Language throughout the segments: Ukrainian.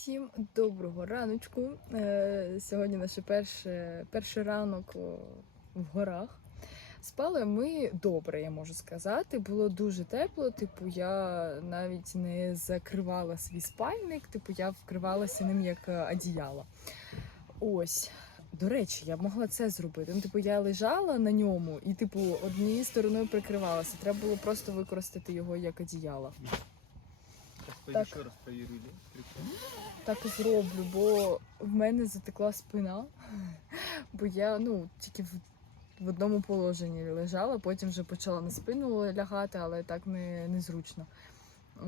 Всім доброго раночку. Е, Сьогодні наш перший, перший ранок в горах. Спали ми добре, я можу сказати. Було дуже тепло. Типу, я навіть не закривала свій спальник, типу, я вкривалася ним як е, одіяло. Ось. До речі, я б могла це зробити. Ну, типу, я лежала на ньому і, типу, однією стороною прикривалася. Треба було просто використати його як одіяло. Так. еще раз. Прикол. так зроблю, бо в мене затекла спина, бо я ну тільки в, в одному положенні лежала, потім вже почала на спину лягати, але так не, незручно.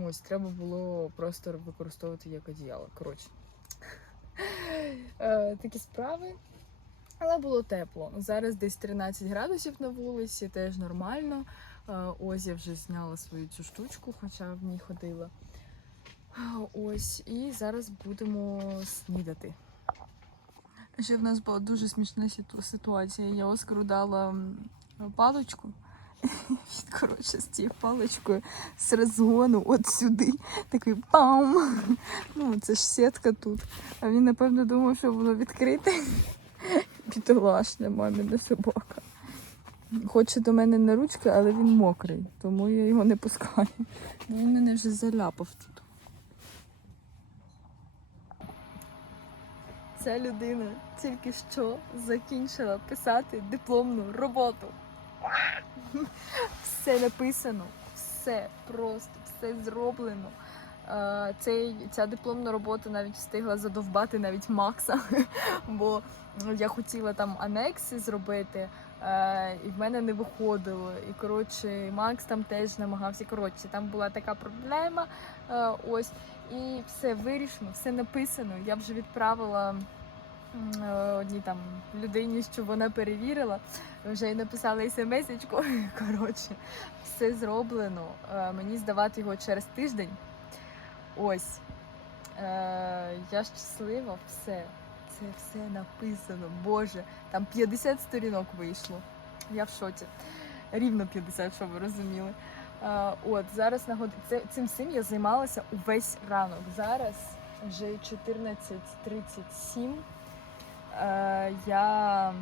Ось, треба було просто використовувати як одіяло. Коротше. Е, такі справи. Але було тепло. Зараз десь 13 градусів на вулиці, теж нормально. Е, ось я вже зняла свою цю штучку, хоча в ній ходила. Ось, і зараз будемо снідати. Ще в нас була дуже смішна ситуація. Я Оскару дала паличку. Він, коротше, з цією паличкою з розгону от сюди. Такий пам! Ну, це ж сітка тут. А він, напевно, думав, що воно відкрите. Бідолашна мамина собака. Хоче до мене на ручки, але він мокрий, тому я його не пускаю. Ну, Він мене вже заляпав тут. Ця людина тільки що закінчила писати дипломну роботу. Все написано, все просто, все зроблено. Е, Цей, ця дипломна робота навіть встигла задовбати навіть Макса, бо я хотіла там анекси зробити, і в мене не виходило. І коротше, Макс там теж намагався. Коротше, там була така проблема. е, Ось, і все вирішено, все написано. Я вже відправила е, одній там людині, щоб вона перевірила. Вже й написала смс-очку. Коротше, все зроблено. Е, Мені здавати його через тиждень. Ось. Е, Я щаслива, все. Це все написано. Боже, там 50 сторінок вийшло. Я в шоці. Рівно 50, щоб ви розуміли. От зараз на год... це, цим всім я займалася увесь ранок. Зараз вже 14.37. Е, я е,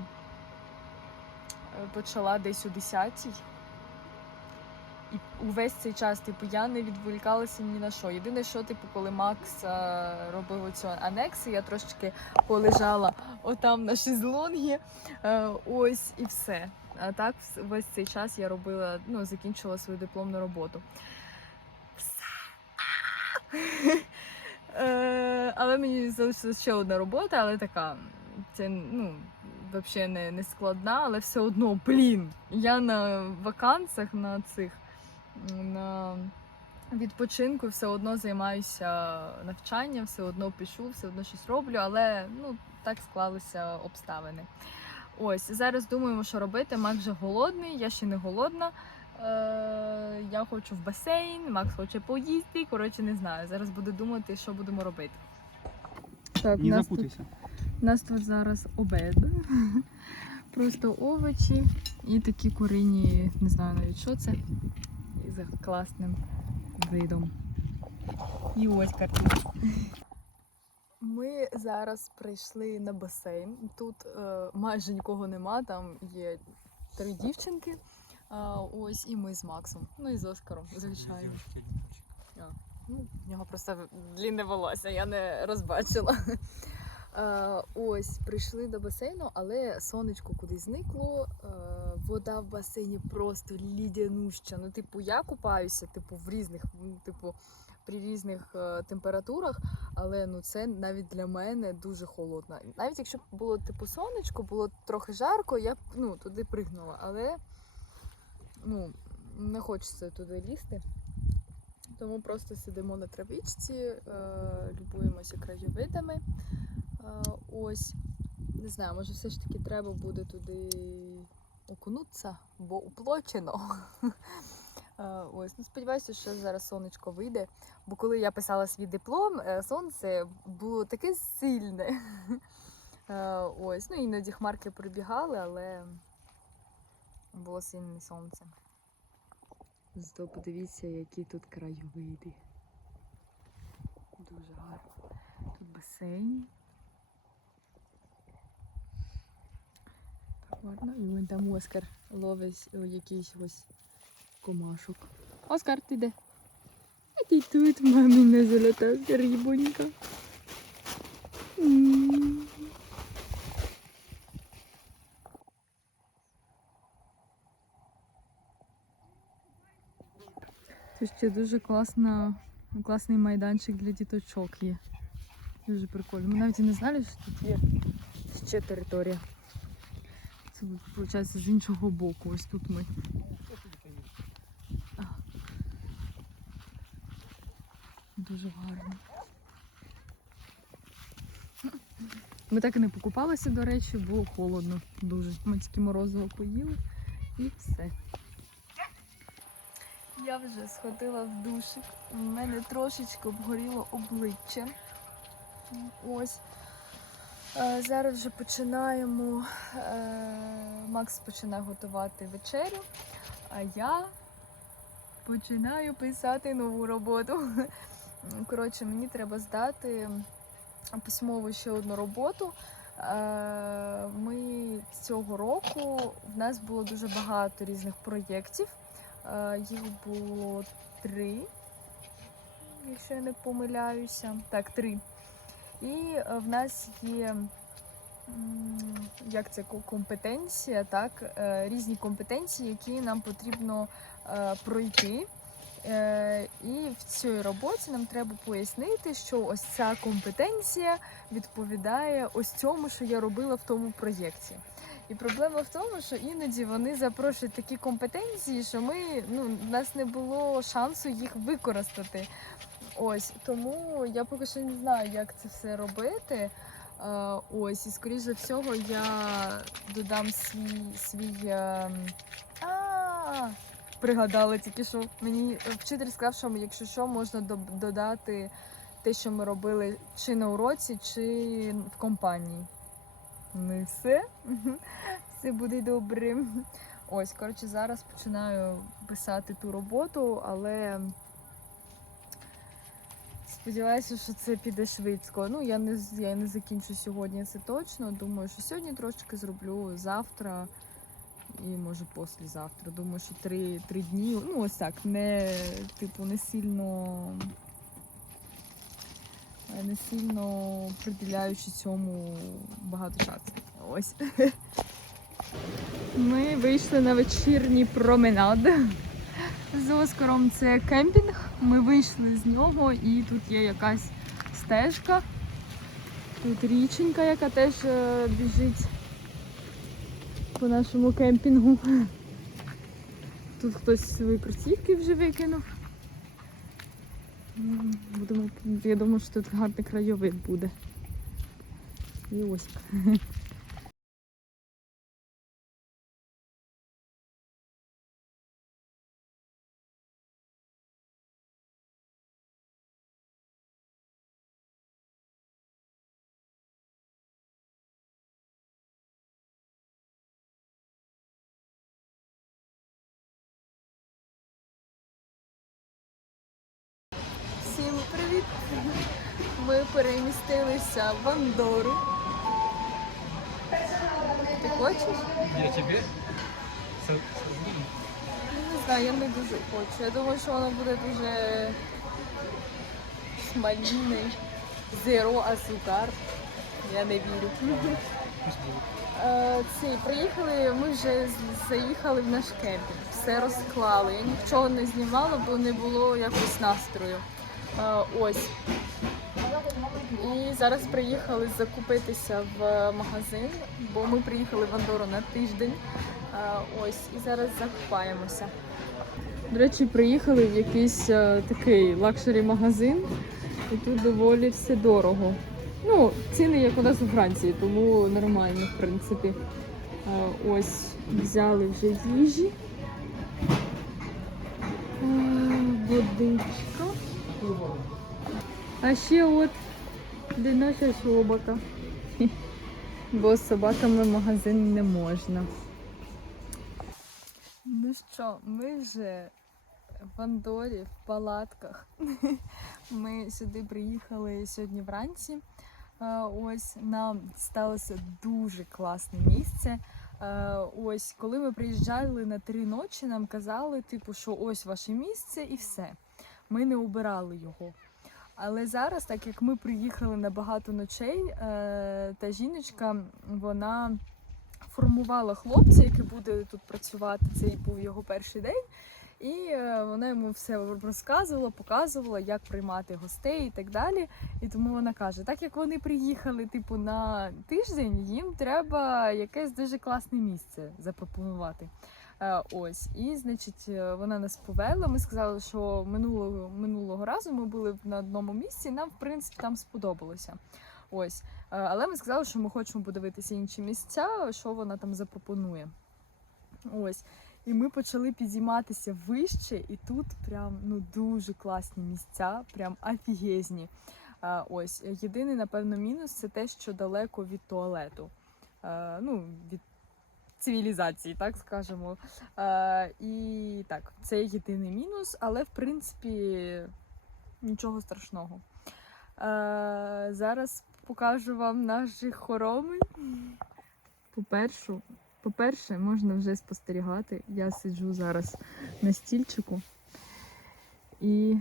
почала десь о 10 і увесь цей час, типу, я не відволікалася ні на що. Єдине, що, типу, коли Макс е, робив оцю анекси, я трошечки полежала отам на шезлонгі. Е, ось і все. А так, весь цей час я робила, ну, закінчила свою дипломну роботу. Все. Е, але мені залишилася ще одна робота, але така. Це ну, взагалі не, не складна, але все одно, блін. Я на вакансах на цих на відпочинку все одно займаюся навчанням, все одно пишу, все одно щось роблю, але ну так склалися обставини. Ось зараз думаємо, що робити. Макс вже голодний, я ще не голодна. Е, я хочу в басейн, Макс хоче поїсти. Коротше, не знаю. Зараз буду думати, що будемо робити. Так, Не запутайся. у нас тут зараз обед. Просто овочі і такі курині, не знаю навіть що це. І за класним видом. І ось картинка. Ми зараз прийшли на басейн. Тут е, майже нікого нема, там є три дівчинки. А, ось і ми з Максом. Ну і з Оскаром, звичайно. Ну, в нього просто длінне волосся, я не розбачила. Е, ось прийшли до басейну, але сонечко кудись зникло. Е, вода в басейні просто лідянуща. Ну, типу, я купаюся, типу, в різних, типу, при різних е, температурах, але ну це навіть для мене дуже холодно. Навіть якщо б було типу сонечко, було трохи жарко, я б ну, туди пригнула, але ну, не хочеться туди лізти. Тому просто сидимо на травичці, любуємося краєвидами. Ось, не знаю, може все ж таки треба буде туди окунутися, бо уплочено. Ось, ну сподіваюся, що зараз сонечко вийде. Бо коли я писала свій диплом, е, сонце було таке сильне. Ось, ну іноді хмарки прибігали, але було сильне сонце. Зато подивіться, які тут краєвиди. Дуже гарно. Тут басейн. Гарно. І вон там Оскар ловить якийсь ось комашок. Оскар, ти де? А ти тут, мамина золота рибонька. Тут ще дуже класна, класний майданчик для діточок є. Дуже прикольно. Ми навіть і не знали, що тут є ще територія. Це виходить з іншого боку. Ось тут ми. Дуже гарно. Ми так і не покупалися, до речі, бо холодно дуже. Ми тільки морозиво поїли і все. Я вже сходила в душик. У мене трошечки обгоріло обличчя. Ось. Е, Зараз вже починаємо. е, Макс починає готувати вечерю, а я починаю писати нову роботу. Коротше, мені треба здати письмово ще одну роботу. Е, Ми цього року в нас було дуже багато різних проєктів. Їх було три, якщо я не помиляюся. Так, три. І е, в нас є як це компетенція, так, е, різні компетенції, які нам потрібно е, пройти. І в цій роботі нам треба пояснити, що ось ця компетенція відповідає ось цьому, що я робила в тому проєкті. І проблема в тому, що іноді вони запрошують такі компетенції, що ми ну в нас не було шансу їх використати. Ось тому я поки що не знаю, як це все робити. Е, ось, і скоріш за всього я додам свій свій. е, А, пригадала тільки що. Мені вчитель сказав, що якщо що, можна додати те, що ми робили чи на уроці, чи в компанії. Ну і все. Все буде добре. Ось, коротше, зараз починаю писати ту роботу, але сподіваюся, що це піде швидко. Ну, я не, я не закінчу сьогодні, це точно. Думаю, що сьогодні трошки зроблю завтра і може післязавтра. Думаю, що три, три дні. Ну, ось так, не типу, не сильно. Не сильно приділяючи цьому багато часу. Ось. Ми вийшли на вечірній променад. З Оскаром це кемпінг. Ми вийшли з нього і тут є якась стежка. Тут річенька, яка теж е, біжить по нашому кемпінгу. Тут хтось свої кросівки вже викинув. Будемо, я думаю, що тут гарний краєвид буде. І ось. Ми перемістилися в Андору. Ти хочеш? Я. Ну, Не знаю, я не дуже хочу. Я думаю, що воно буде дуже смачний. Зеро азугар. Я не вірю. Пусть будет. Е, Ці приїхали, ми вже з- заїхали в наш кемпінг. Все розклали. Я нічого не знімала, бо не було якось настрою. Ось. І зараз приїхали закупитися в магазин, бо ми приїхали в Андору на тиждень. Ось, і зараз закупаємося. До речі, приїхали в якийсь е, такий лакшері магазин, і тут доволі все дорого. Ну, ціни як у нас у Франції, тому нормально, в принципі. Ось взяли вже їжі. Водичка. А ще от де наша собака. Бо з собаками в магазин не можна. Ну що, ми вже в Андорі, в палатках. Ми сюди приїхали сьогодні вранці. Ось нам сталося дуже класне місце. Ось, коли ми приїжджали на три ночі, нам казали, типу, що ось ваше місце і все. Ми не обирали його. Але зараз, так як ми приїхали на багато ночей, е, та жіночка вона формувала хлопця, який буде тут працювати. Цей був його перший день. І е, вона йому все розказувала, показувала, як приймати гостей і так далі. І тому вона каже: так як вони приїхали, типу, на тиждень, їм треба якесь дуже класне місце запропонувати. Е, Ось, і значить, е, вона нас повела. Ми сказали, що минулого минулого разу ми були на одному місці. і Нам, в принципі, там сподобалося. Ось, Е, але ми сказали, що ми хочемо подивитися інші місця, що вона там запропонує. Ось. І ми почали підійматися вище, і тут прям ну дуже класні місця, прям офігезні. Е, Ось єдиний, напевно, мінус це те, що далеко від туалету. Ну, від цивілізації, так скажемо. Е, І так, це єдиний мінус, але в принципі нічого страшного. Е, Зараз покажу вам наші хороми. По-перше, по-перше, можна вже спостерігати. Я сиджу зараз на стільчику, і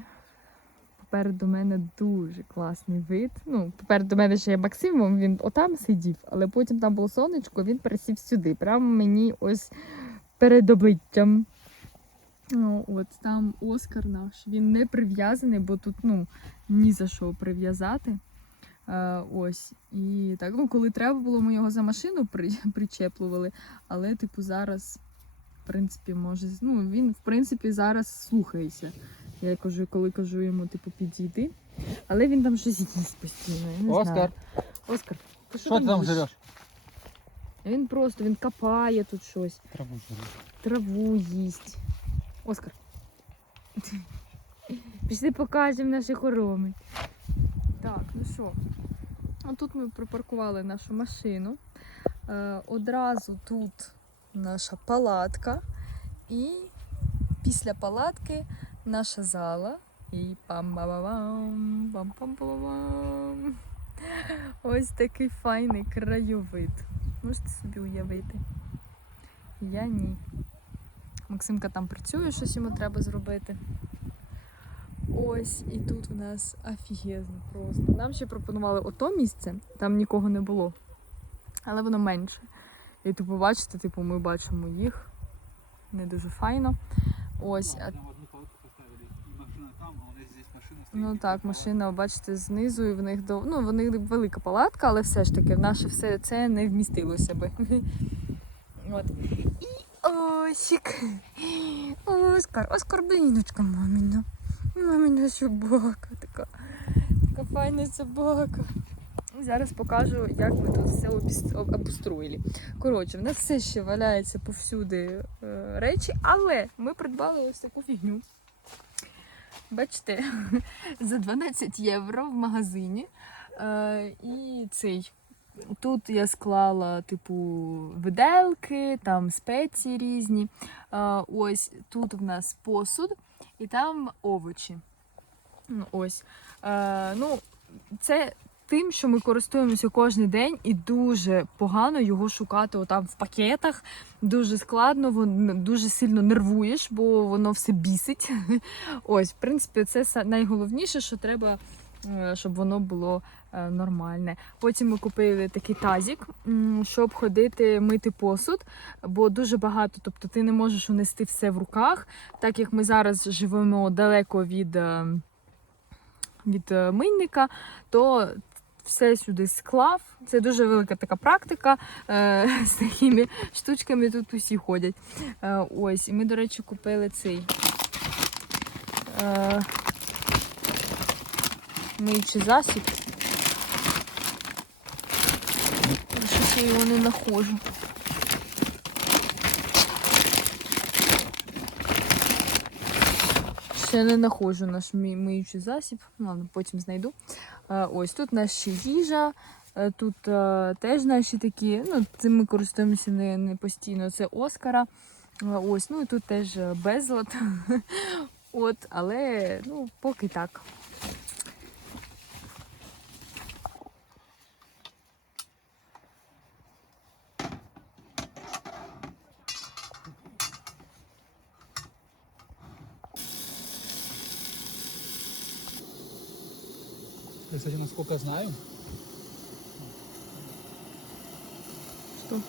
попереду мене дуже класний вид. Ну, попереду мене ще є Максим, він отам сидів, але потім там було сонечко, він пересів сюди. Прямо мені ось перед обличчям. Ну, от там Оскар наш. Він не прив'язаний, бо тут ну, ні за що прив'язати. Е, ось. І так, ну, коли треба було, ми його за машину при, причеплювали, але, типу, зараз, в принципі, може, ну, він, в принципі, зараз слухається. Я кажу, коли кажу йому, типу, підійди. Але він там щось їсть постійно. Я не Оскар, Знаю. Оскар, ти що, що ти там їш? жреш? Він просто він копає тут щось, Траву жреш. траву їсть. Оскар. Пішли покажемо наші хороми. Так, ну що, а тут ми припаркували нашу машину. Е, одразу тут наша палатка. І після палатки наша зала. І пам ба ба бам пам пам па бам Ось такий файний краєвид. Можете собі уявити? Я ні. Максимка там працює, щось йому треба зробити. Ось, і тут у нас офігезно просто. Нам ще пропонували ото місце, там нікого не було. Але воно менше. І типу, бачите, типу, ми бачимо їх. Не дуже файно. Ось, а Там одну палатку поставили. І машина там, а вони здесь машина стоїть. Ну так, машина, бачите, знизу, і в них до. Ну, вони велика палатка, але все ж таки в наше все це не вмістилося би. От. І Осік. Оскар, Оскар диночка маміна. Маміна собака така. Така файна собака. Зараз покажу, як ми тут все обустроїли. Коротше, в нас все ще валяється повсюди е, речі, але ми придбали ось таку фігню. Бачите, за 12 євро в магазині. Е, і цей. Тут я склала, типу, виделки, там спеції різні. Е, ось тут в нас посуд, і там овочі. Ну, ось. Е, ну, це тим, що ми користуємося кожен день, і дуже погано його шукати отам в пакетах. Дуже складно, дуже сильно нервуєш, бо воно все бісить. Ось, в принципі, це найголовніше, що треба, е, щоб воно було е, нормальне. Потім ми купили такий тазік, щоб ходити мити посуд, бо дуже багато, тобто ти не можеш унести все в руках, так як ми зараз живемо далеко від, е, від мийника, то все сюди склав. Це дуже велика така практика. Е, з такими штучками тут усі ходять. Е, ось, і ми, до речі, купили цей. Е, миючий засіб. Щось я його не знаходжу. Ще не знаходжу наш миючий засіб. Ладно, потім знайду. Е, Ось тут наша їжа. Е, Тут е, теж наші такі, ну, цим ми користуємося не, не постійно. Це Оскара. Ось, ну і тут теж безлад. От, але ну, поки так. Кстати, насколько знаю, Що?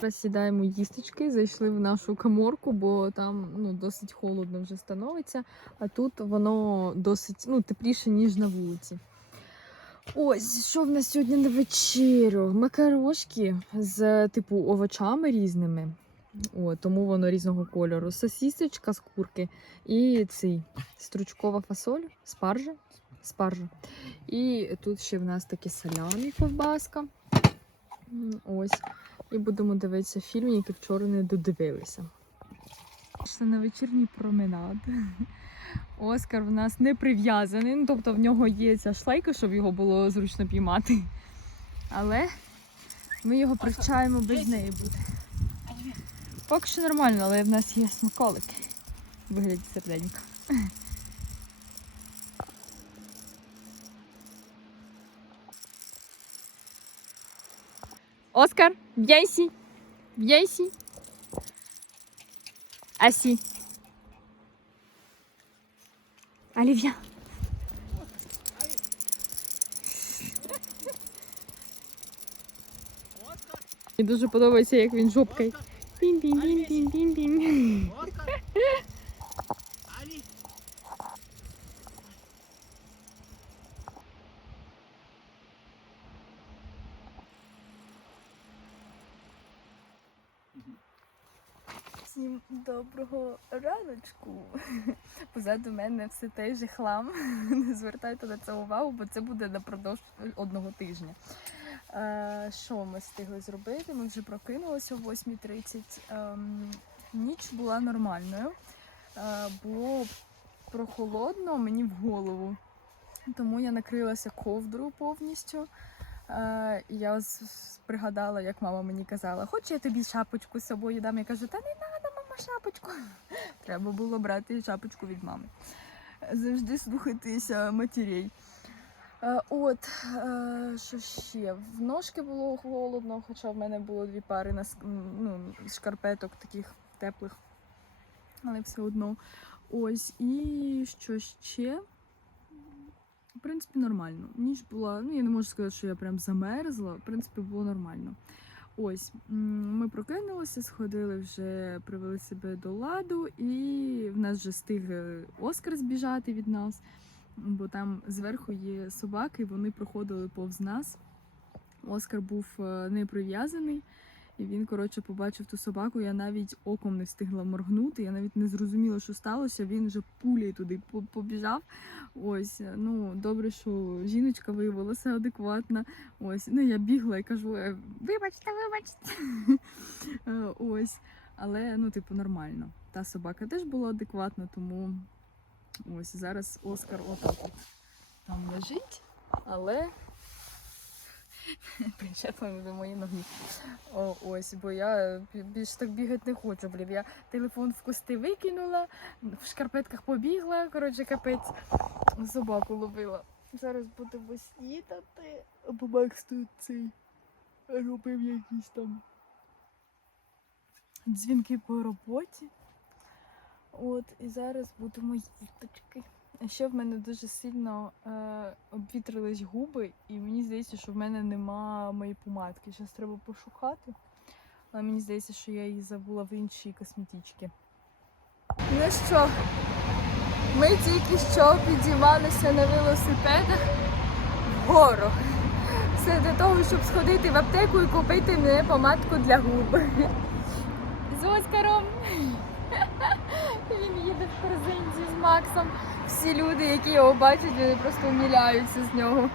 Зараз сідаємо їстечки, зайшли в нашу каморку, бо там ну, досить холодно вже становиться, а тут воно досить ну, тепліше, ніж на вулиці. Ось, що в нас сьогодні на вечерю? Макарошки з типу овочами різними. О, тому воно різного кольору. Сосісочка з курки і цей стручкова фасоль, спаржа. Спаржа. І тут ще в нас таке салямі ковбаска. Ось. І будемо дивитися фільм, який вчора не додивилися. Пішли на вечірній променад. Оскар в нас не прив'язаний, ну, тобто в нього є ця шлейка, щоб його було зручно піймати. Але ми його привчаємо без неї бути. Поки що нормально, але в нас є смаколики. Вигляді серденька. Оскар, viens ici. Viens ici. Assis. Allez, viens. Мені дуже подобається, як він жопкою. Бім-бім-бім-бім-бім-бім. Доброго раночку. Позаду мене все той же хлам. Не звертайте на це увагу, бо це буде напродовж одного тижня. Е, що ми встигли зробити? Ми вже прокинулися о 8.30. Ем, ніч була нормальною. Е, було прохолодно мені в голову. Тому я накрилася ковдрою повністю. Е, я пригадала, як мама мені казала, хочу я тобі шапочку з собою дам. Я кажу, та не треба, шапочку. Треба було брати шапочку від мами. Завжди слухатися матерей. Е, От, е, що ще? В ножки було холодно, хоча в мене було дві пари на ну, шкарпеток таких теплих, але все одно. Ось, і що ще? В принципі, нормально. Ніч була, ну я не можу сказати, що я прям замерзла. В принципі, було нормально. Ось, ми прокинулися, сходили вже, привели себе до ладу, і в нас вже встиг е, Оскар збіжати від нас, бо там зверху є собаки, вони проходили повз нас. Оскар був е, не прив'язаний, і він, коротше, побачив ту собаку. Я навіть оком не встигла моргнути. Я навіть не зрозуміла, що сталося. Він вже пулею туди побіжав. Ось, ну добре, що жіночка виявилася адекватна. Ось, ну я бігла і кажу: «Е, вибачте, вибачте. Е, Ось. Але ну, типу, нормально. Та собака теж була адекватна, тому ось зараз Оскар отак там лежить, але причеплений до моєї ноги. О, ось, бо я бі- більш так бігати не хочу. Блін. Я телефон в кусти викинула, в шкарпетках побігла, коротше, капець, собаку ловила. Зараз будемо снідати, бо Макс тут цей робив якісь там дзвінки по роботі. От, і зараз будемо їсточки. Ще в мене дуже сильно е, обвітрились губи, і мені здається, що в мене нема моєї помадки. Зараз треба пошукати. Але мені здається, що я її забула в іншій косметичці. Ну що, ми тільки що підіймалися на велосипедах вгору. Все для того, щоб сходити в аптеку і купити мені помадку для губ. З Оскаром. Він їде в корзинці з Максом. Всі люди, які його бачать, вони просто уміляються з нього.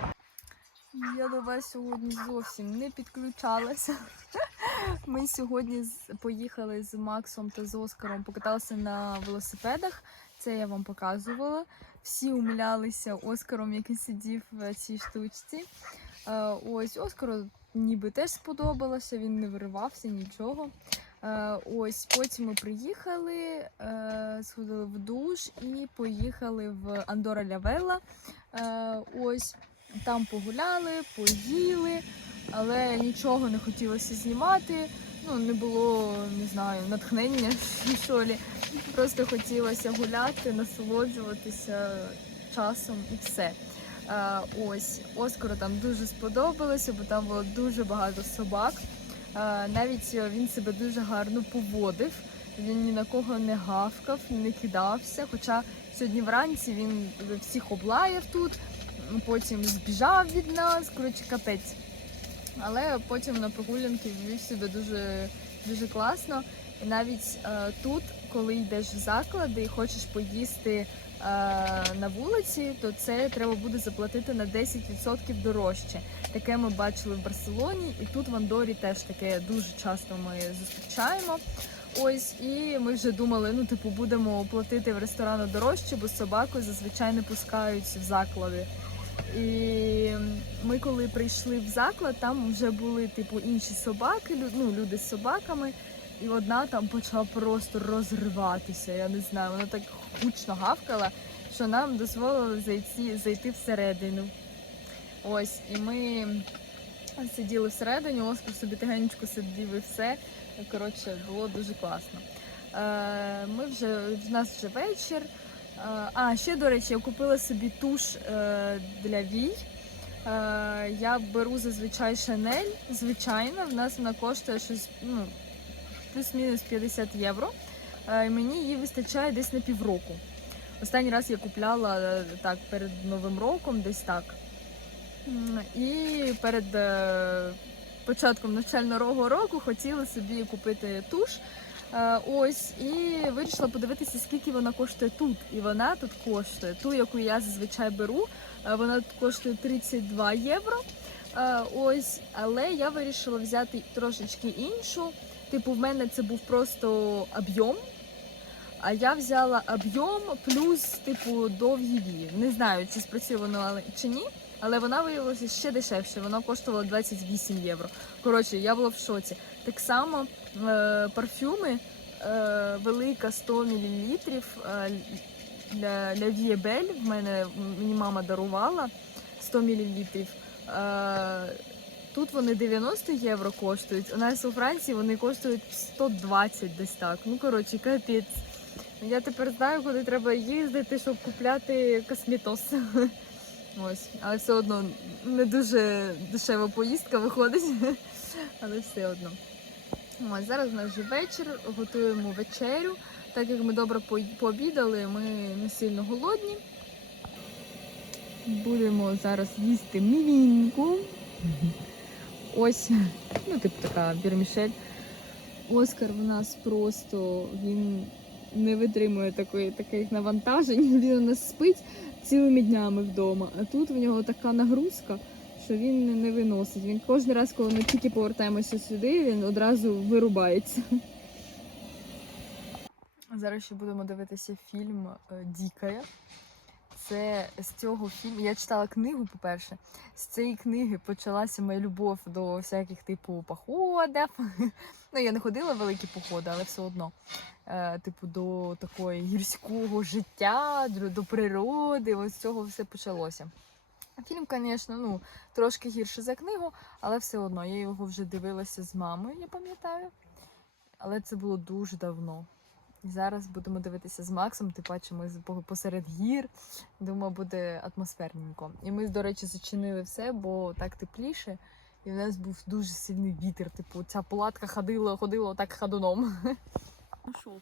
Я до вас сьогодні зовсім не підключалася. Ми сьогодні поїхали з Максом та з Оскаром, покаталися на велосипедах. Це я вам показувала. Всі умилялися Оскаром, який сидів в цій штучці. Е, Ось Оскару ніби теж сподобалося, він не виривався нічого. Е, Ось потім ми приїхали, е, сходили в душ і поїхали в Андора Лявела. Е, Ось там погуляли, поїли, але нічого не хотілося знімати. Ну, не було, не знаю, натхнення що лі. Просто хотілося гуляти, насолоджуватися часом і все. Ось Оскару там дуже сподобалося, бо там було дуже багато собак. Навіть е, він себе дуже гарно поводив. Він ні на кого не гавкав, не кидався. Хоча сьогодні вранці він всіх облаяв тут, потім збіжав від нас. Коротше, капець. Але потім на прогулянки вів себе дуже, дуже класно. І навіть е, тут, коли йдеш в заклади і хочеш поїсти на вулиці, то це треба буде заплатити на 10% дорожче. Таке ми бачили в Барселоні, і тут в Андорі теж таке дуже часто ми зустрічаємо. Ось, і ми вже думали, ну типу, будемо платити в ресторану дорожче, бо собаку зазвичай не пускають в заклади. І ми, коли прийшли в заклад, там вже були типу інші собаки, ну, люди з собаками. І одна там почала просто розриватися. Я не знаю, вона так гучно гавкала, що нам дозволили зайти, зайти всередину. Ось, і ми сиділи всередині, Оскар собі тихенечко сидів і все. Коротше, було дуже класно. Е, ми вже, в нас вже вечір. Е, А, ще, до речі, я купила собі туш е, для вій. Я беру зазвичай Шанель, звичайно, в нас вона коштує щось ну, плюс-мінус 50 євро. Е, І мені її вистачає десь на півроку. Останній раз я купляла е, так перед Новим роком, десь так. І перед е, початком навчального року хотіла собі купити туш. Ось і вирішила подивитися, скільки вона коштує тут. І вона тут коштує. Ту, яку я зазвичай беру, вона тут коштує 32 євро. Ось, але я вирішила взяти трошечки іншу. Типу, в мене це був просто об'єм. А я взяла об'єм плюс, типу, довгі вії. Не знаю, чи спрацює чи ні, але вона виявилася ще дешевше. Вона коштувала 28 євро. Коротше, я була в шоці. Так само е, парфюми е, велика 100 мл е, для, для Вієбель. В мене мені мама дарувала 100 мл. Е, тут вони 90 євро коштують. У нас у Франції вони коштують 120 десь так. Ну коротше, капець. Я тепер знаю, куди треба їздити, щоб купляти косметос. Ось, але все одно не дуже дешева поїздка виходить, але все одно. Ось, зараз у нас вже вечір, готуємо вечерю. Так як ми добре пообідали, ми не сильно голодні. Будемо зараз їсти мівінку. Ось, ну, типу така бірмішель. Оскар в нас просто він не витримує такої, таких навантажень. Він у нас спить цілими днями вдома. А тут в нього така нагрузка, що він не- виносить. Він кожен раз, коли ми тільки повертаємося сюди, він одразу вирубається. Зараз ще будемо дивитися фільм е, Дікая. Це з цього фільму. Я читала книгу, по-перше. З цієї книги почалася моя любов до всяких типу походів. Ну, я не ходила в великі походи, але все одно. Е, типу, до такої гірського життя, до, природи. Ось з цього все почалося. Фільм, звісно, ну, трошки гірше за книгу, але все одно я його вже дивилася з мамою, я пам'ятаю. Але це було дуже давно. Зараз будемо дивитися з Максом, тим паче ми посеред гір. Думаю, буде атмосферненько. І ми, до речі, зачинили все, бо так тепліше. І в нас був дуже сильний вітер. Типу, ця палатка ходила, ходила так ходуном. Ну що,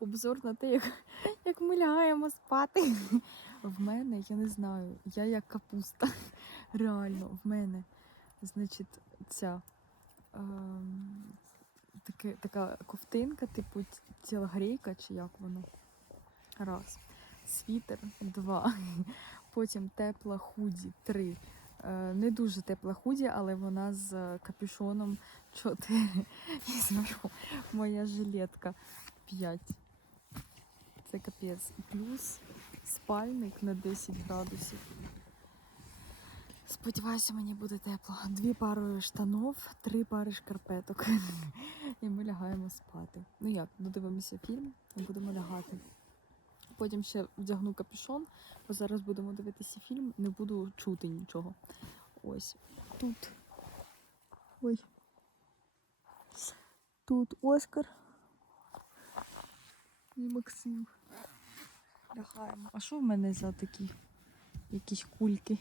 обзор на те, як, як ми лягаємо спати. В мене, я не знаю, я як капуста. Реально, в мене, значить, ця ем, таке, така ковтинка, типу т- тілогрейка, чи як воно. Раз. Світер, два. Потім тепла худі, три. Е, Не дуже тепла худі, але вона з капюшоном 4. І зверху моя жилетка 5. Це капець. Плюс спальник на 10 градусів. Сподіваюся, мені буде тепло. Дві пари штанов, три пари шкарпеток. І ми лягаємо спати. Ну як, додивимося фільм і будемо лягати. Потім ще вдягну капюшон, бо зараз будемо дивитися фільм, не буду чути нічого. Ось тут. Ой. Тут Оскар. І Максим. Лягаємо. А що в мене за такі якісь кульки.